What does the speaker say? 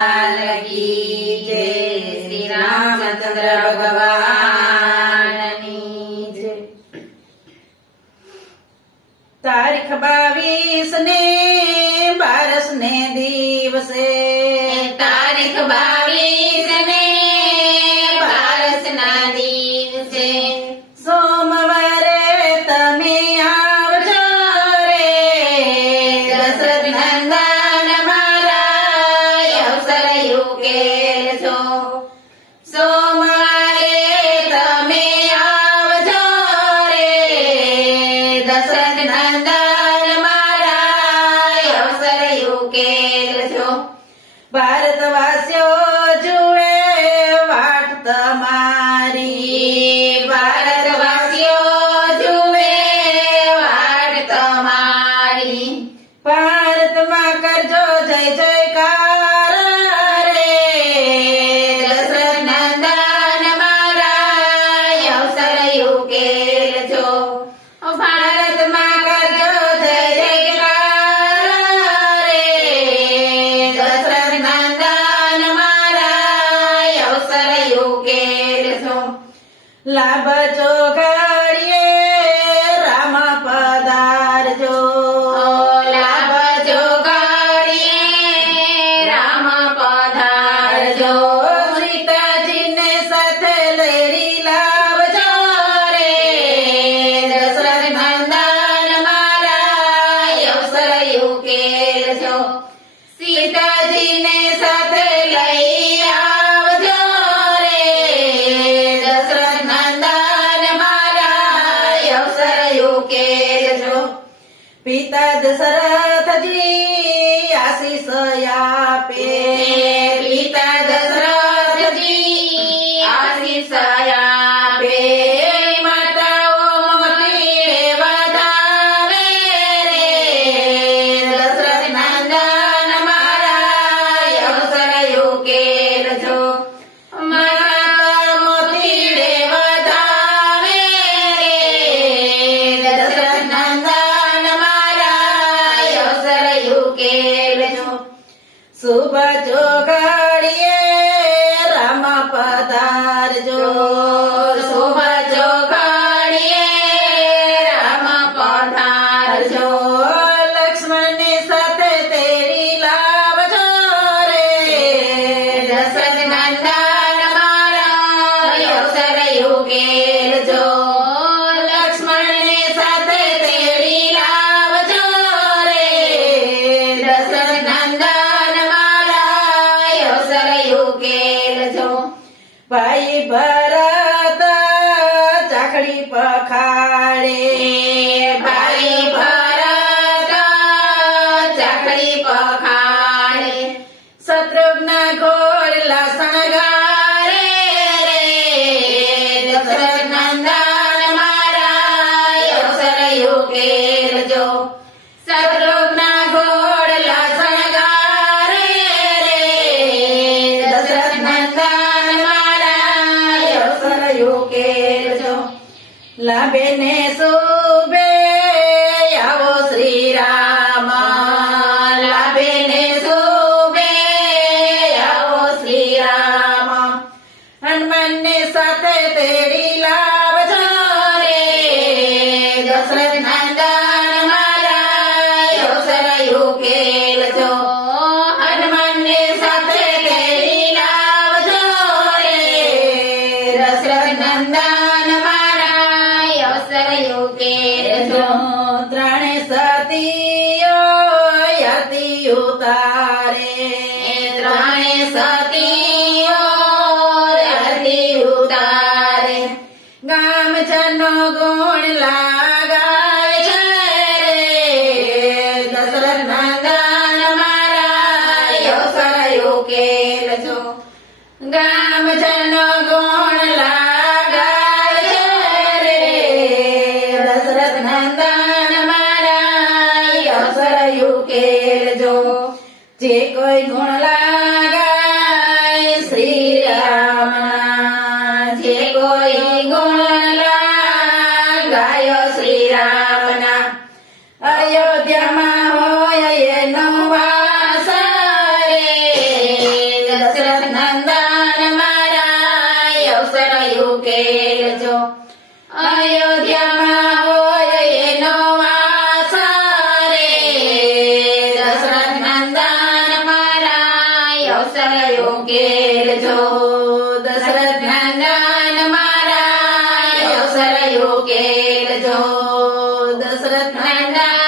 की जय श्री रामचंद्र भगवाननी जय। तारीख 22 ने 12 ने दिवसे तारीख 22 ने 12 ના દિવસે સોમવારે તમે આવજો રે દશરથ નંદન મારા અવસર ઉકેલજો। સોમવારે તમે આવજો રે દશરથ નંદન મારા અવસર ઉકેલજો। ભારતવાસીઓ જુએ વાટ તમારી ભારતવાસીઓ જુએ વાટ તમારી ભારતમાં કરજો જય જયકાર રે દશરથ નંદન મારા અવસર ઉકેલજો। ભારતમાં કરજો જય જયકાર રે દશરથ નંદન મારા અવસર ઉકેલજો। લાભ ચોઘડીએ રામ પધારજો લાભ ચોઘડીએ રામ પધારજો। સીતાજીને સાથે લેરી લાવજો રે દશરથ નંદન મારા અવસર ઉકેલજો। સીતાજીને સાથે લઈ આવજો રે દશરથ નંદન મારા અવસર ઉકેલજો। પિતા દશરથજી આશીષ આપે પિતા દશરથજી આશીષ આપે। માતાઓ મમતી વધાવે રે દશરથ નંદન મારા અવસર ઉકેલજો। માતા મોતી વધાવે રે દશરથ નંદન મારા અવસર ઉકેલજો। શુભ ચોઘડીએ રામ પધારજો શુભ ચોઘડીએ રામ પધારજો। લક્ષ્મણની સાથે તેરી લાવજો રે દશરથ નંદન મારા અવસર ઉકેલજો। લક્ષ્મણને સાથે તેડી લાવજો રે દશરથ નંદન મારા અવસર ઉકેલજો। ભાઈ ભરત ચાકડી પખાડે ભાઈ ભરત ચાકડી પખાડે। શત્રુઘ્ન ઘોડલા શણગારે રે દશરથ નંદન મારા અવસર ઉકેલજો। શત્રુઘ્ન ઘોડલા શણગારે રે દશરથ નંદન મારા અવસર ઉકેલજો। લાભે ને શુભે આવો શ્રી રામ લાભે ને શુભે આવો શ્રી રામ। હનુમાનની સાથે તેરી લાવજો રે દશરથ નંદન મારા અવસર ઉકેલજો। હનુમાનને સાથે તેડી લાવજો રે દશરથ નંદન મારા અવસર ઉકેલજો। ત્રણે સતીઓ આરતી ઉતારે ત્રણે સતીઓ આરતી ઉતારે। ગામજનો ગુણ લાગાય છે રે દશરથ નંદન મારા અવસર ઉકેલજો। ગામજનો ગુણ લાગાય છે રે દશરથ નંદન મારા અવસર ઉકેલજો। જે કોઈ ગુણ લાગાય શ્રી રામના જે કોઈ ગુણ લાગાયો શ્રી રામના। અયોધ્યામાં હોય એનો વાસ રે ઉકેલજો. અયોધ્યામાં હોય એનો વાસ રે, દશરથ નંદન મારા અવસર ઉકેલજો. દશરથ નંદન મારા અવસર ઉકેલજો. દશરથ નંદન